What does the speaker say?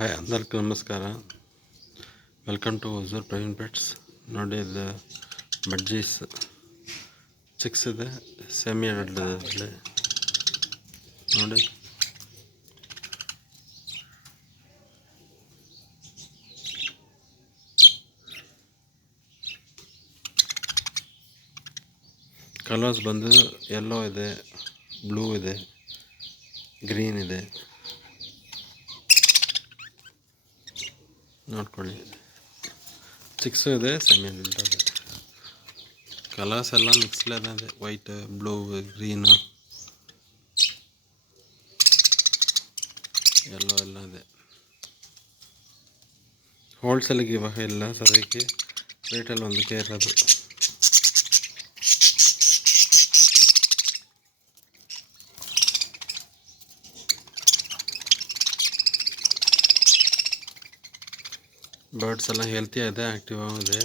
ಹಾಯ್ అందరికీ ನಮಸ್ಕಾರ. Welcome to Hosur Praveen pets. ನೋಡಿ ಇದು ಬಡ್ಜೀಸ್ ಚಿಕ್ಸ್ ಇದೆ, ಸೆಮಿ ಅಡಲ್ಟ್ ಇದೆ. ನೋಡಿ ಕಲರ್ಸ್ ಬಂದು ಯೆಲ್ಲೋ ಇದೆ, ಬ್ಲೂ ಇದೆ, ಗ್ರೀನ್ ಇದೆ. ನೋಡ್ಕೊಳ್ಳಿ, ಚಿಕ್ಸು ಇದೆ, ಸೆಮಿ ಅಡಲ್ಟ್ ಇದೆ. ಕಲರ್ಸ್ ಎಲ್ಲ ಮಿಕ್ಸ್ಲೇ ಇದೆ, ವೈಟ್, ಬ್ಲೂ, ಗ್ರೀನು, ಯೆಲ್ಲೋ ಎಲ್ಲ ಇದೆ. ಹೋಲ್ಸೇಲಿಗೆ ಇವಾಗ ಇಲ್ಲ, ಸದ್ಯಕ್ಕೆ ರೇಟಲ್ಲಿ ಒಂದಕ್ಕೆ ಇರೋದು. ಬರ್ಡ್ಸ್ ಎಲ್ಲ ಹೆಲ್ತಿ ಇದೆ, ಆ್ಯಕ್ಟಿವ್ ಆಗಿದೆ.